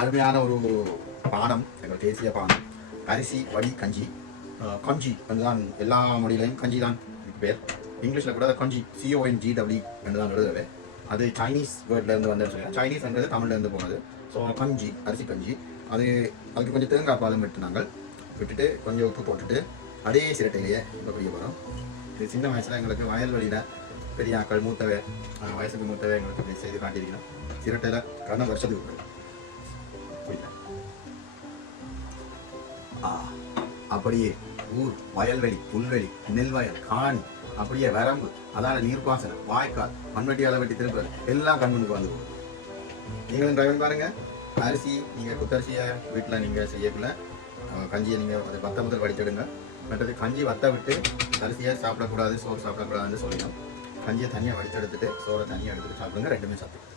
அருமையான ஒரு பானம், எங்கள் தேசிய பானம். அரிசி வடி கஞ்சி, கஞ்சி என்றுதான் எல்லா மொழியிலையும் கஞ்சி தான் பேர். இங்கிலீஷில் கூட கஞ்சி CONGW என்று தான் எழுதுறது. அது சைனீஸ் வேர்ட்லேருந்து வந்து சொல்லுங்கள். சைனீஸ் என்றது தமிழ்லேருந்து போனது. ஸோ கஞ்சி, அரிசி கஞ்சி. அதுக்கு கொஞ்சம் தேங்காய் பாலும் விட்டுட்டு கொஞ்சம் உப்பு போட்டுட்டு அதே சிரட்டையிலேயே இப்போ குடிக்க போகிறோம். இது சின்ன வயசில் எங்களுக்கு வயல்வெளியில் பெரிய ஆக்கள் மூத்தவை, வயசுக்கு மூத்தவை எங்களுக்கு அப்படி செய்து காட்டியிருக்கணும். சிரட்டையில் கடந்த வருஷத்துக்கு அப்படியே ஊர், வயல்வெளி, புல்வெளி, நெல்வயல், காணி, அப்படியே வரம்பு, அதான நீர்ப்பாசனம், வாய்க்கால், மண்வெட்டியால் வெட்டி திருப்பது எல்லாம் கண்முனுக்கு வந்து போகும். நீங்களும் டிரைவர் பாருங்க. அரிசி நீங்கள் குத்தரிசியை வீட்டில் நீங்கள் செய்யக்குள்ள கஞ்சியை நீங்கள் அதை முதல் வடிச்சிடுங்க. மற்றது கஞ்சி வத்த விட்டு அரிசியை சாப்பிடக்கூடாது, சோறு சாப்பிடக்கூடாதுன்னு சொல்லிடும். கஞ்சியை தனியாக வடிச்செடுத்துட்டு சோறை தனியாக எடுத்துட்டு சாப்பிடுங்க. ரெண்டுமே சாப்பிடுங்க.